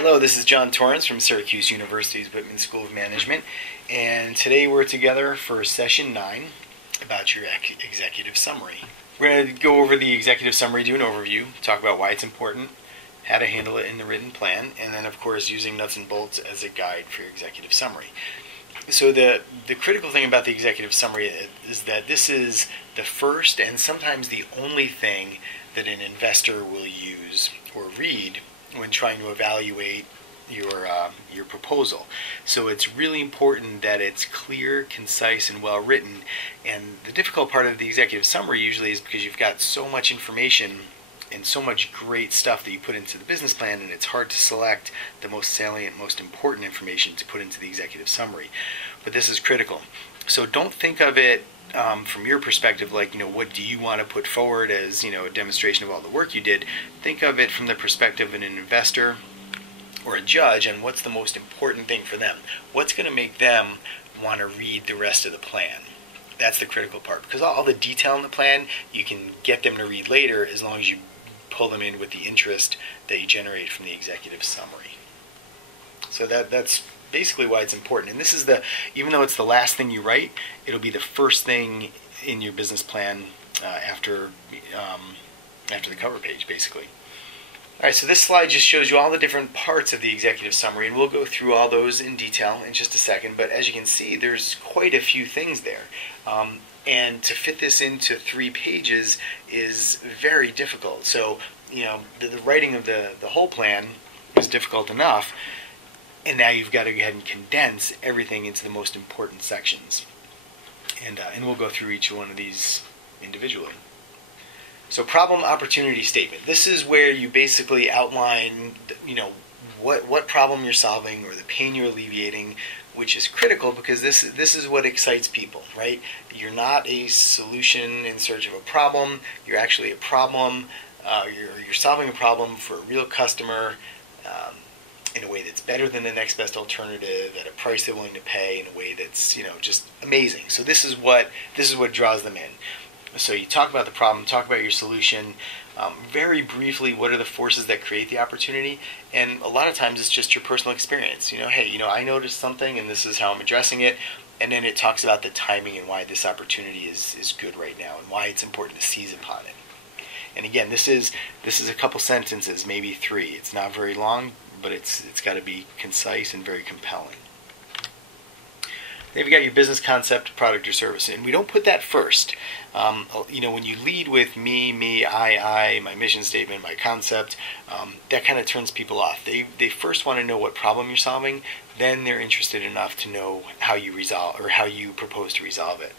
Hello, this is John Torrance from Syracuse University's Whitman School of Management, and today we're together for session 9 about your executive summary. We're going to go over the executive summary, do an overview, talk about why it's important, how to handle it in the written plan, and then of course using nuts and bolts as a guide for your executive summary. So the critical thing about the executive summary is that this is the first and sometimes the only thing that an investor will use or read when trying to evaluate your proposal. So it's really important that it's clear, concise, and well written. And the difficult part of the executive summary usually is because you've got so much information and so much great stuff that you put into the business plan, and it's hard to select the most salient, most important information to put into the executive summary. But this is critical. So don't think of it from your perspective, like, what do you want to put forward as, a demonstration of all the work you did. Think of it from the perspective of an investor or a judge, and what's the most important thing for them? What's going to make them want to read the rest of the plan? That's the critical part, because all the detail in the plan you can get them to read later as long as you pull them in with the interest that you generate from the executive summary. So that's basically why it's important. And this is even though it's the last thing you write, it'll be the first thing in your business plan after the cover page, basically. All right, so this slide just shows you all the different parts of the executive summary, and we'll go through all those in detail in just a second. But as you can see, there's quite a few things there. And to fit this into 3 pages is very difficult. So, the writing of the whole plan is difficult enough, and now you've got to go ahead and condense everything into the most important sections. And we'll go through each one of these individually. So problem opportunity statement. This is where you basically outline, what problem you're solving or the pain you're alleviating, which is critical because this is what excites people, right? You're not a solution in search of a problem. You're actually a problem. You're solving a problem for a real customer in a way that's better than the next best alternative at a price they're willing to pay, in a way that's just amazing. So this is what draws them in. So you talk about the problem, talk about your solution, very briefly, what are the forces that create the opportunity, and a lot of times it's just your personal experience. Hey, I noticed something and this is how I'm addressing it, and then it talks about the timing and why this opportunity is good right now and why it's important to seize upon it. And again, this is a couple sentences, maybe 3. It's not very long, but it's got to be concise and very compelling. Then you've got your business concept, product, or service, and we don't put that first. When you lead with me, I, my mission statement, my concept, that kind of turns people off. They first want to know what problem you're solving, then they're interested enough to know how you resolve or how you propose to resolve it.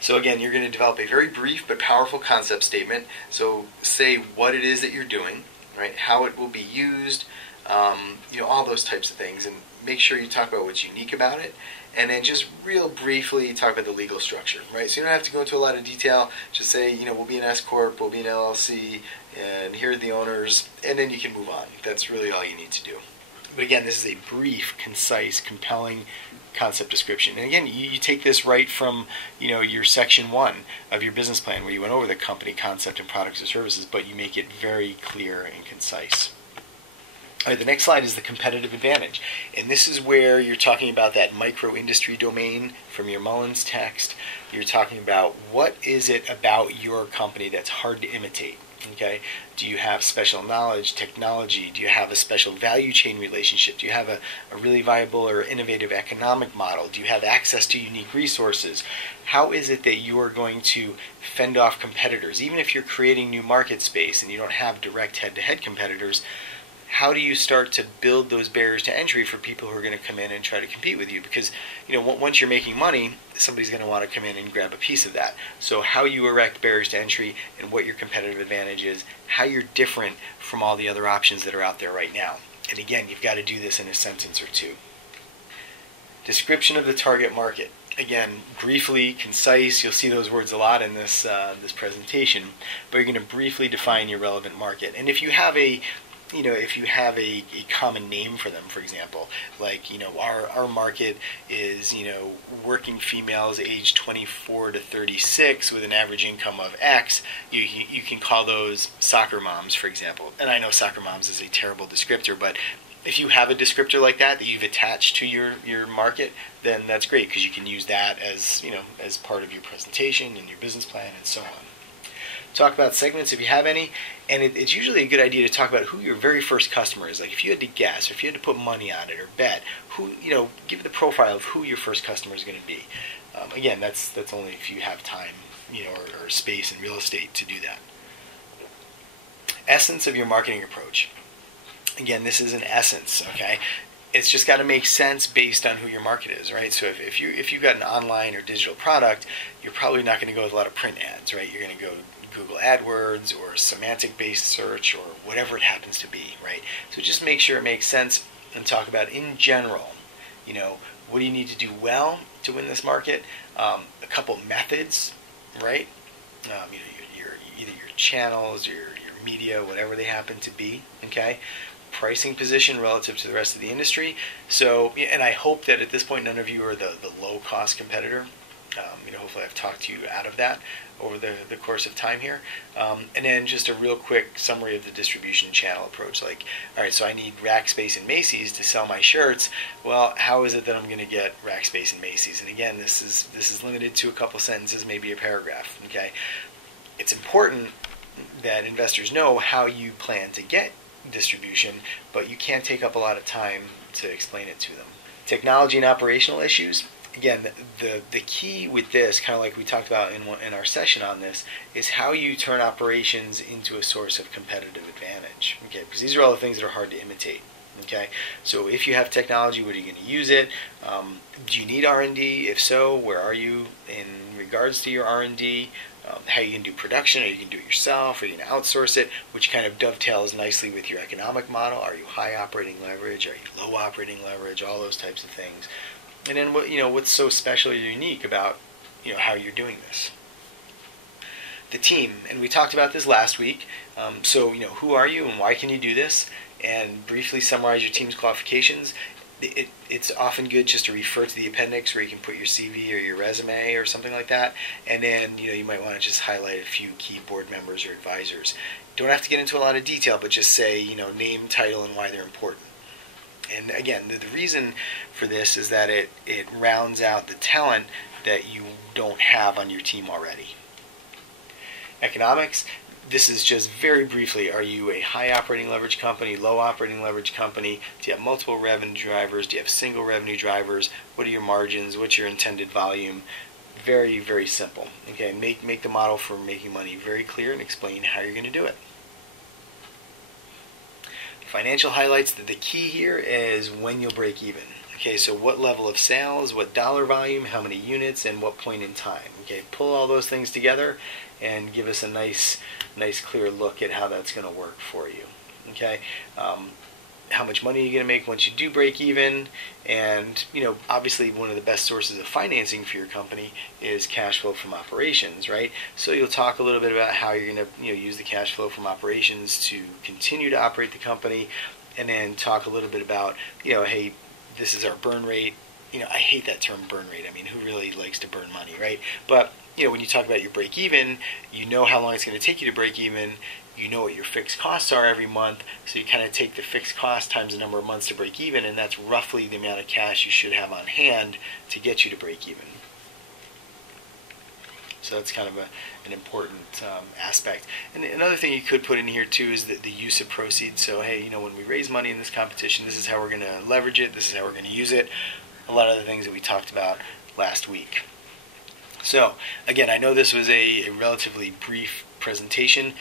So again, you're going to develop a very brief but powerful concept statement. So say what it is that you're doing, right? How it will be used, all those types of things, and make sure you talk about what's unique about it. And then just real briefly talk about the legal structure, right? So you don't have to go into a lot of detail. Just say, we'll be an S-Corp, we'll be an LLC, and here are the owners, and then you can move on. That's really all you need to do. But again, this is a brief, concise, compelling concept description. And again, you take this right from, your section 1 of your business plan where you went over the company concept and products or services, but you make it very clear and concise. All right, the next slide is the competitive advantage. And this is where you're talking about that micro-industry domain from your Mullins text. You're talking about what is it about your company that's hard to imitate. Okay? Do you have special knowledge, technology? Do you have a special value chain relationship? Do you have a really viable or innovative economic model? Do you have access to unique resources? How is it that you are going to fend off competitors? Even if you're creating new market space and you don't have direct head-to-head competitors, how do you start to build those barriers to entry for people who are going to come in and try to compete with you? Because, once you're making money, somebody's going to want to come in and grab a piece of that. So how you erect barriers to entry and what your competitive advantage is, how you're different from all the other options that are out there right now. And again, you've got to do this in a sentence or 2. Description of the target market. Again, briefly, concise. You'll see those words a lot in this presentation. But you're going to briefly define your relevant market. And if you have a common name for them, for example, like, our market is, working females aged 24 to 36 with an average income of X, you can call those soccer moms, for example. And I know soccer moms is a terrible descriptor, but If you have a descriptor like that you've attached to your market, then that's great because you can use that as as part of your presentation and your business plan and so on. Talk about segments if you have any, and it's usually a good idea to talk about who your very first customer is. Like if you had to guess, or if you had to put money on it or bet, who give the profile of who your first customer is going to be. Again, that's only if you have time, or space and real estate to do that. Essence of your marketing approach. Again, this is an essence, okay? It's just got to make sense based on who your market is, right? So if you've got an online or digital product, you're probably not going to go with a lot of print ads, right? You're going to go Google AdWords or semantic-based search or whatever it happens to be, right? So just make sure it makes sense and talk about in general, what do you need to do well to win this market? A couple methods, right? Either your channels, your media, whatever they happen to be, okay? Pricing position relative to the rest of the industry. So, and I hope that at this point none of you are the low-cost competitor. Hopefully I've talked to you out of that over the course of time here. And then just a real quick summary of the distribution channel approach. Like, all right, so I need rack space in Macy's to sell my shirts. Well, how is it that I'm going to get rack space in Macy's? And again, this is limited to a couple sentences, maybe a paragraph. Okay, it's important that investors know how you plan to get distribution, but you can't take up a lot of time to explain it to them. Technology and operational issues. Again, the key with this, kind of like we talked about in our session on this, is how you turn operations into a source of competitive advantage. Okay, because these are all the things that are hard to imitate. Okay, so if you have technology, what are you going to use it? Do you need R&D? If so, where are you in regards to your R&D? How you can do production? Are you going to do it yourself? Are you going to outsource it? Which kind of dovetails nicely with your economic model. Are you high operating leverage? Are you low operating leverage? All those types of things. And then what's so special or unique about how you're doing this? The team, and we talked about this last week. So who are you and why can you do this? And briefly summarize your team's qualifications. It's often good just to refer to the appendix where you can put your CV or your resume or something like that. And then you might want to just highlight a few key board members or advisors. Don't have to get into a lot of detail, but just say name, title, and why they're important. And again, the reason for this is that it rounds out the talent that you don't have on your team already. Economics, this is just very briefly, are you a high operating leverage company, low operating leverage company? Do you have multiple revenue drivers? Do you have single revenue drivers? What are your margins? What's your intended volume? Very, very simple. Okay, make the model for making money very clear and explain how you're going to do it. Financial highlights, the key here is when you'll break even. Okay, so what level of sales, what dollar volume, how many units, and what point in time. Okay, pull all those things together and give us a nice clear look at how that's going to work for you. Okay, how much money are you going to make once you do break even? And obviously one of the best sources of financing for your company is cash flow from operations, right? So you'll talk a little bit about how you're going to use the cash flow from operations to continue to operate the company, and then talk a little bit about hey, this is our burn rate. I hate that term burn rate. I mean, who really likes to burn money, right? But when you talk about your break even, how long it's going to take you to break even. You know what your fixed costs are every month, so you kind of take the fixed cost times the number of months to break even, and that's roughly the amount of cash you should have on hand to get you to break even. So that's kind of an important aspect. And another thing you could put in here too is the use of proceeds. So hey, when we raise money in this competition, this is how we're going to leverage it, this is how we're going to use it. A lot of the things that we talked about last week. So again, I know this was a relatively brief presentation.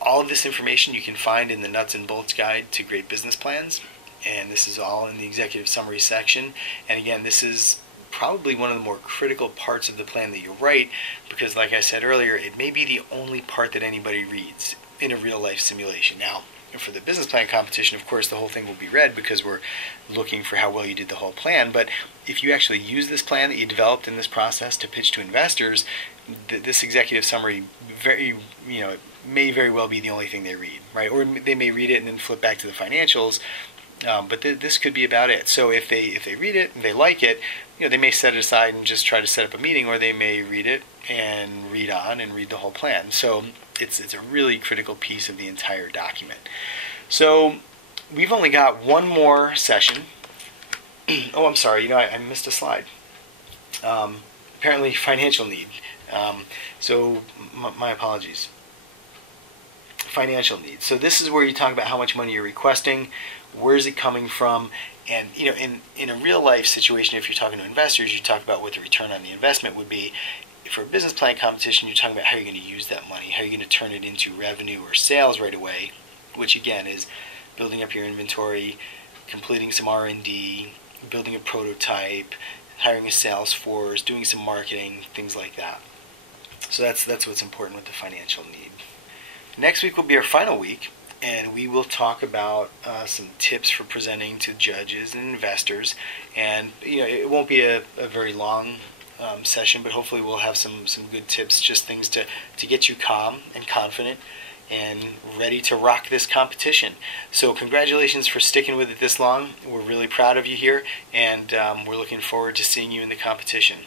All of this information you can find in the Nuts and Bolts Guide to Great Business Plans, and this is all in the executive summary section. And again, this is probably one of the more critical parts of the plan that you write, because like I said earlier, it may be the only part that anybody reads in a real-life simulation. Now, for the business plan competition, of course, the whole thing will be read because we're looking for how well you did the whole plan. But if you actually use this plan that you developed in this process to pitch to investors, this executive summary may very well be the only thing they read, right? Or they may read it and then flip back to the financials. But this could be about it. So if they read it and they like it, they may set it aside and just try to set up a meeting, or they may read it and read on and read the whole plan. So it's a really critical piece of the entire document. So we've only got one more session. Oh, I'm sorry. I missed a slide. Apparently, financial need. So, my apologies. Financial need. So this is where you talk about how much money you're requesting, where is it coming from, and in a real life situation, if you're talking to investors, you talk about what the return on the investment would be. For a business plan competition, you're talking about how you're going to use that money, how you're going to turn it into revenue or sales right away, which again is building up your inventory, completing some R&D, building a prototype, hiring a sales force, doing some marketing, things like that. So that's what's important with the financial need. Next week will be our final week, and we will talk about some tips for presenting to judges and investors. And it won't be a very long session, but hopefully we'll have some good tips, just things to get you calm and confident and ready to rock this competition. So congratulations for sticking with it this long. We're really proud of you here, and we're looking forward to seeing you in the competition.